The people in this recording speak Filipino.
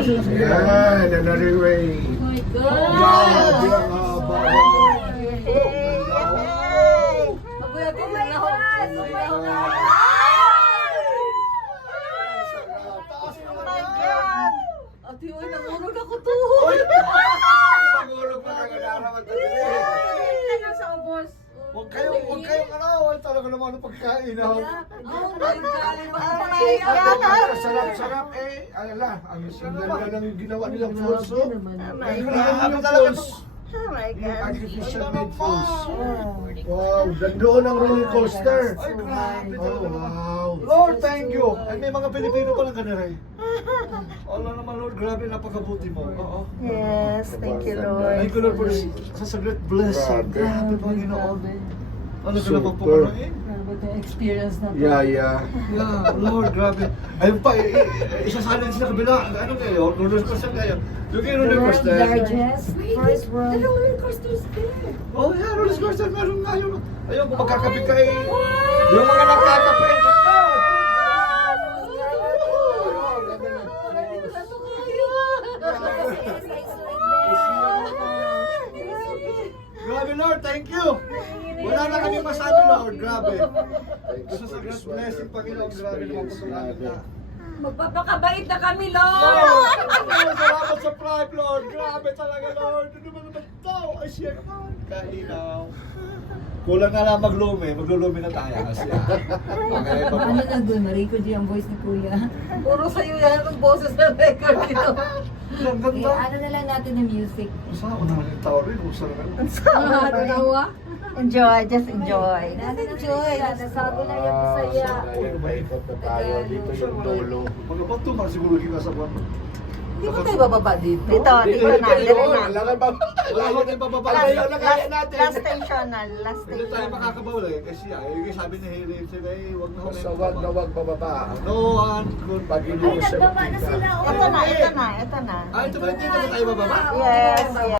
Yan, another way. Oh my God! Grabe ang haba. Magulat ko na ako. Oh my God! Ate, oy, nangurog ako to. Pagulog pa ka naraman tayo. Ano sa ubos? Huwag kayong arawan. Talaga naman ang pagkain. Oh my God! Oh my God! Sarap-sarap eh. Alala, ang ganda ng ginawa nilang foods. Oh my God! Grabe talaga ito. Oh my Yung God! artificial made foods. Wow, nandoon ang roller coaster. Ay, grabe Oh, wow. Lord, thank you. Ay, may mga Pilipino palang ganun eh. Allah naman, Lord, grabe, napakabuti mo. Oo. Yes, thank you, Thank you, Lord, for this sa saglit blessing. Grabe, Panginoon. Ano ka naman po Super. eh? Grabe the experience na to. Yeah. Yeah, Lord, grabe. Ayun pa, isasalin sa kabila. Ano kayo? Roller coaster kayo. Yung kayo roller coaster. Largest first world. Ano roller coasters there? Oh, yeah, roller coaster. Meron nga yun. Ayun, kung magkakabit ka eh. Yung mga nagkakapit. Grabe, Lord, thank you. Wala na kami masabi, Lord. Grabe. Gusto sa great blessing, Panginoon. Grabe naman po namin na. Magpapakabait na kami, Lord! Salamat sa pride, Lord. Grabe talaga, Lord. Ano ba naman ito? Ay, siya naman. Kainaw. Kulang na lang maglumi. Maglulumi na tayo. Asya. Okay, Ano na doon? Mariko di ang voice ni Kuya. Puro sa'yo yan ang boses ng record dito. Ang Eh, ganda. ano na lang natin ng music. Saan ako naman yung tao rin? Usa na rin. Tawa? Enjoy, just enjoy. Enjoy. Nasabi na yung masaya. Paikot na tayo dito yung dulo. Mga bato man siguro kita sa buwan. Hindi ba tayo bababa dito? Dito na, dito na. Alangan ba? Wala ko tayo bababa. Last station na, last Hindi tayo station. makakabawal eh. Kasi yung sabi ni Helen sila eh, huwag na Basta wag na wag bababa. No one could Pag inuusan Ito na, ito na, ito na. Ah, ito ba? Hindi na tayo bababa? Yes, yes.